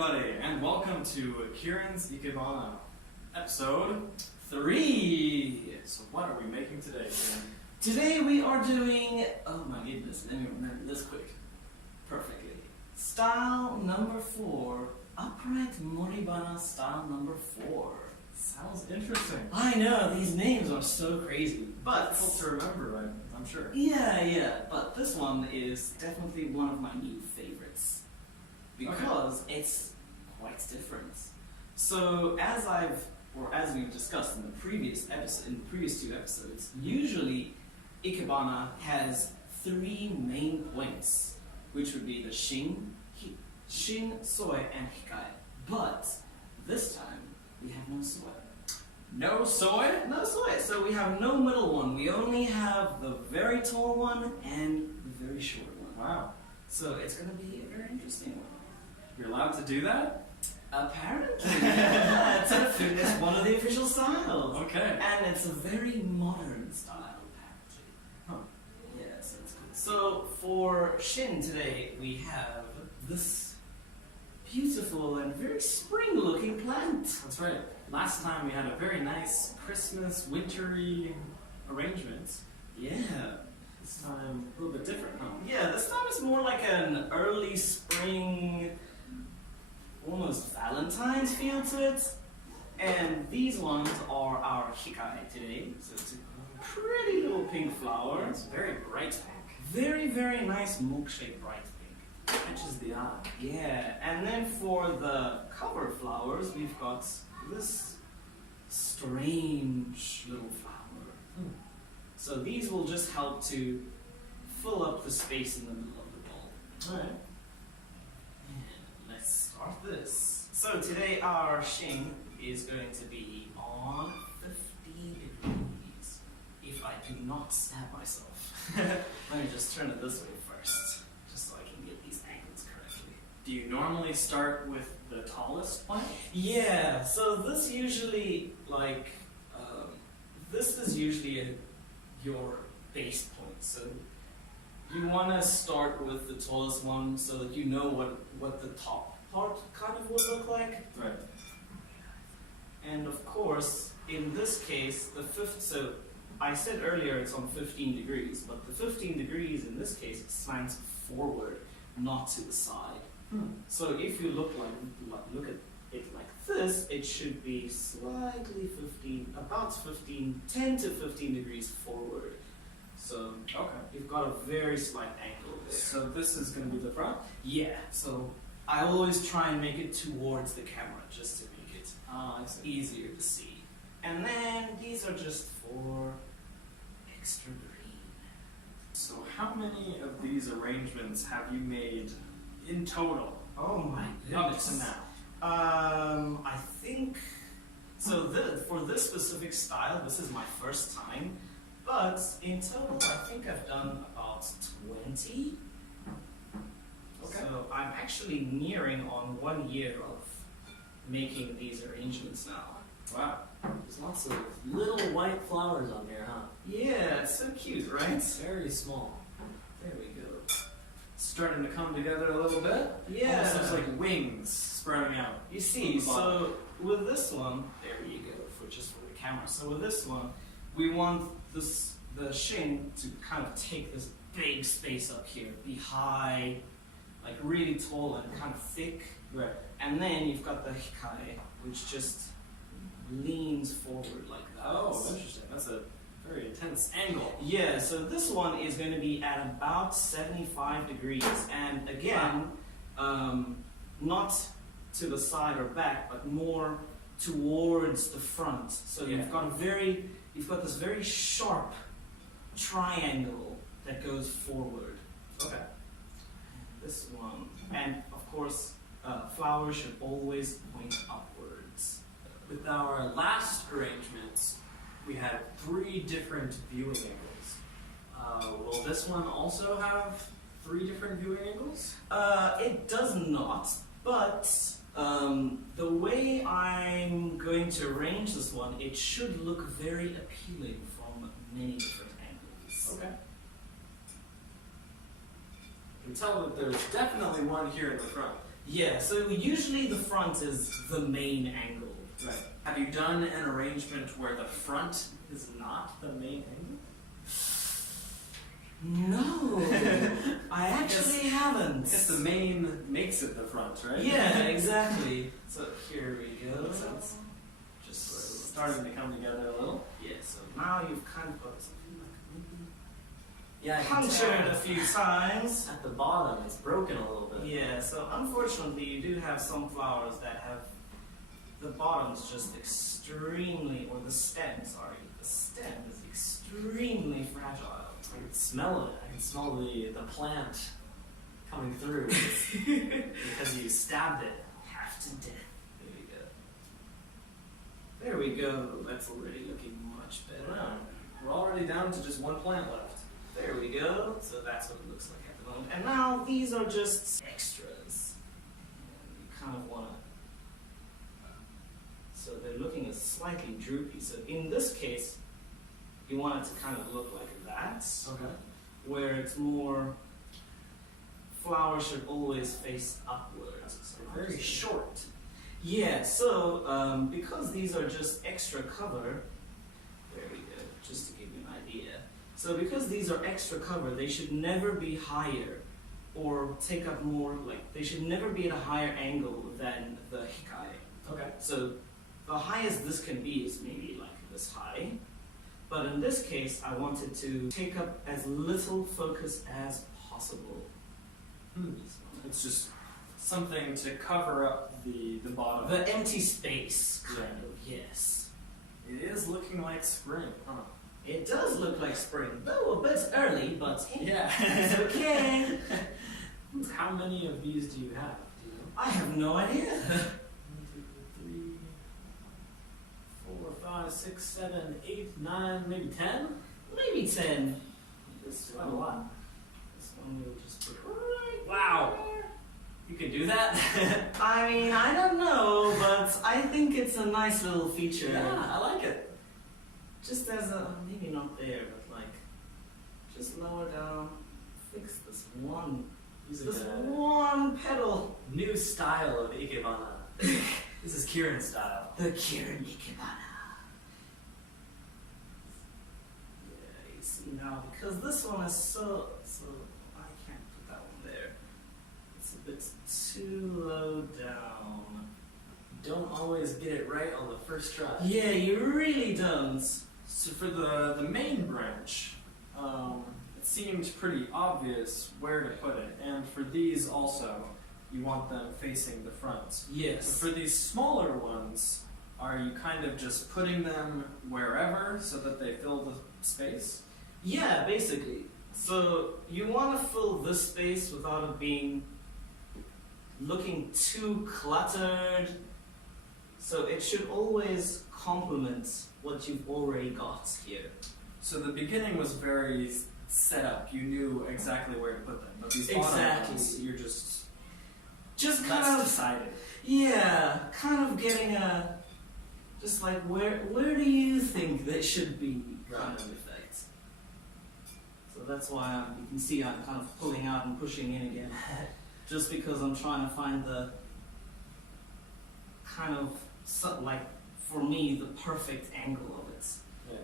everybody, and welcome to Ciarán's Ikebana, episode 3. So what are we making today, Ciarán? Today we are doing, oh my goodness, let me remember this quick, perfectly. Style number 4, upright moribana style number 4. Sounds interesting. I know, these names are so crazy, but... Difficult to remember, I'm sure. Yeah, but this one is definitely one of my new favorites. Because it's quite different. So as we've discussed in the previous two episodes, usually Ikebana has 3 main points, which would be the shin, soy, and hikai. But this time we have no soy. No soy? No soy. So we have no middle one. We only have the very tall one and the very short one. Wow. So it's going to be a very interesting one. You're allowed to do that? Apparently, yeah. It's one of the official styles. Okay. And it's a very modern style, apparently. Huh. Yeah, so it's cool. So for Shin today, we have this beautiful and very spring-looking plant. That's right. Last time we had a very nice Christmas, wintry arrangement. Yeah. This time a little bit different, huh? Yeah, this time it's more like an early spring, almost Valentine's feel to it. And these ones are our hikai today. So it's a pretty little pink flower. It's very bright pink. Very, very nice milkshake bright pink. Catches the eye. Yeah, and then for the cover flowers, we've got this strange little flower. So these will just help to fill up the space in the middle of the bowl. Alright. And let's start this. So today our shin is going to be on 50 degrees. If I do not stab myself. Let me just turn it this way first, just so I can get these angles correctly. Do you normally start with the tallest plant? Yeah, so this usually, this is usually your base point. So you want to start with the tallest one so that you know what the top part kind of would look like. Right. And of course, in this case, the fifth, so I said earlier it's on 15 degrees, but the 15 degrees in this case it slants forward, not to the side. So if you look at it like this, it should be slightly 10 to 15 degrees forward. So Okay. you've got a very slight angle there. So this is going to be the front? Yeah, so I always try and make it towards the camera just to make it easier to see. And then these are just for extra green. So how many of these arrangements have you made in total? Oh my Up goodness. to now. I think, so for this specific style, this is my first time, but in total I think I've done about 20. Okay. So I'm actually nearing on 1 year of making these arrangements now. Wow. There's lots of little white flowers on here, huh? Yeah, it's so cute, right? Very small. There we go. Starting to come together a little bit. Yeah. Almost looks like wings sprouting out. You see, so with this one, there you go, just for the camera. So with this one, we want the shin to kind of take this big space up here, be high, like really tall and kind of thick. Right. And then you've got the hikai, which just leans forward like that. Oh, interesting. That's a very intense angle. Yeah, so this one is going to be at about 75 degrees. And again, not to the side or back, but more towards the front. So Yeah. you've got this very sharp triangle that goes forward. Okay. This one, and of course, flowers should always point upwards. With our last arrangements, we had 3 different viewing angles. Will this one also have 3 different viewing angles? It does not, but the way I'm going to arrange this one, it should look very appealing from many different angles. Okay. You can tell that there's definitely one here in the front. Yeah, so usually the front is the main angle. Right. Have you done an arrangement where the front is not the main angle? No, I actually haven't. Because the main makes it the front, right? Yeah, exactly. So here we go. Makes sense. Just So it's starting to come together a little. yeah. So now you've kind of got something like Yeah, maybe punctured a few times. At the bottom, it's broken a little bit. Yeah. So unfortunately, you do have some flowers that have the bottoms just extremely, or the stem. Sorry, the stem is extremely fragile. I can smell it. I can smell the plant coming through because you stabbed it half to death. There we go. That's already looking much better. Wow. We're already down to just one plant left. There we go. So that's what it looks like at the moment. And now these are just extras. And you kind of want to. So they're looking slightly droopy. So in this case, you want it to kind of look like that. Okay. Where it's more. Flowers should always face upwards. So They're very short. Yeah, so because these are just extra cover, there we go, just to give you an idea. So because these are extra cover, they should never be higher or take up more, like, they should never be at a higher angle than the hikai. Okay. So the highest this can be is maybe like this high. But in this case, I wanted to take up as little focus as possible. It's just something to cover up the bottom. The empty space, kind of, yes. It is looking like spring, huh? It does look like spring, though a bit early, but hey, Yeah. it's okay. How many of these do you have? Do you know? I have no idea. 1, 2, 3, 4, 5, 6, 7, 8, 9, maybe 10? Maybe 10. That's quite a lot. This one we'll just put right Wow. there. You can do that? I mean, I don't know, but I think it's a nice little feature. Yeah, I like it. Just as a, maybe not there, but like, just lower down, fix this one petal. New style of Ikebana. This is Ciarán style. The Ciarán Ikebana. Yeah, you see now, because this one is so I can't put that one there. It's a bit too low down. Don't always get it right on the first try. Yeah, you really don't. So for the main branch, it seemed pretty obvious where to put it. And for these also, you want them facing the front. Yes. So for these smaller ones, are you kind of just putting them wherever so that they fill the space? Yeah, basically. So you want to fill this space without it being looking too cluttered. So it should always complement what you've already got here. So the beginning was very set up. You knew exactly where to put them. But these bottom Exactly. ones, you're just Just that's kind of, decided. yeah, kind of getting a, just like where do you think they should be kind of effect. So that's why you can see I'm kind of pulling out and pushing in again. Just because I'm trying to find the kind of, like, for me, the perfect angle of it. Yeah.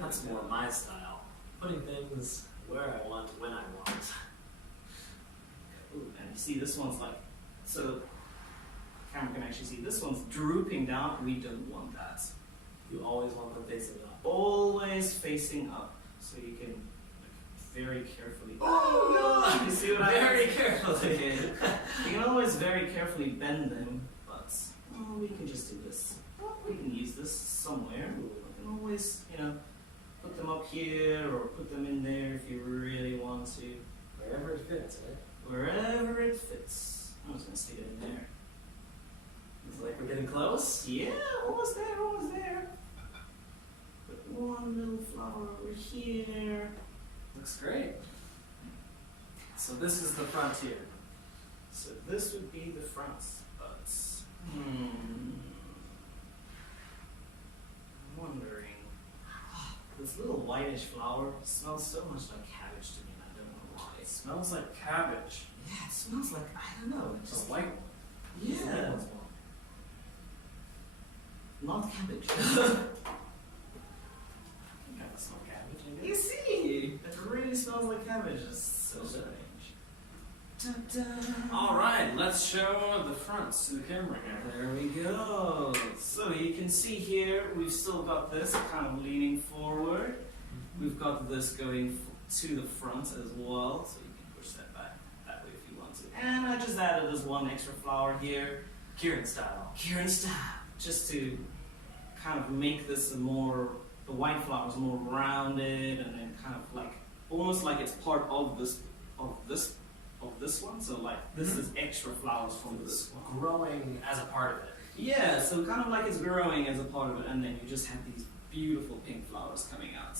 That's more my style. Putting things where I want, when I want. Ooh, and you see this one's like, so the camera can actually see this one's drooping down. We don't want that. You always want them facing up. Always facing up, so you can very carefully. Oh no! You see what I Very mean? carefully. Okay. You can always very carefully bend them, but we can just do this. We can use this somewhere. We can always, put them up here or put them in there if you really want to. Wherever it fits, right? Wherever it fits. I'm just gonna stick it in there. It's like we're getting close. Yeah, almost there, almost there. Put one little flower over here. Looks great. So this is the front here. So this would be the front, but I'm wondering. This little whitish flower smells so much like cabbage to me, and I don't know why. It smells like cabbage. Yeah, it smells like, I don't know. It's a white one. The white Yeah, one's one. not cabbage. You kind of smell cabbage, I You guess. see, it really smells like cabbage. It's so strange. Ta-da. All right, let's show the fronts to the camera here. There we go. So you can see here, we've still got this kind of leaning forward. We've got this going to the front as well, so you can push that back that way if you want to. And I just added this one extra flower here, Ciarán style. Ciarán style, just to kind of make this the white flowers more rounded, and then kind of like almost like it's part of this one. So like this is extra flowers from this one. Growing as a part of it. Yeah, so kind of like it's growing as a part of it, and then you just have these beautiful pink flowers coming out.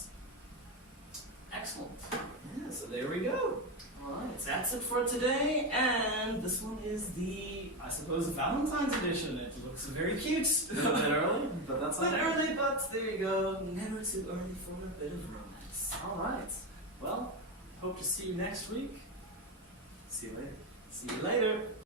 Excellent. Yeah, so there we go. Alright. That's it for today, and this one is the, I suppose, Valentine's edition. It looks very cute. A little bit early, but that's It's a bit okay. early, but there you go. Never too early for a bit of romance. All right. Well, hope to see you next week. See you later. See you later.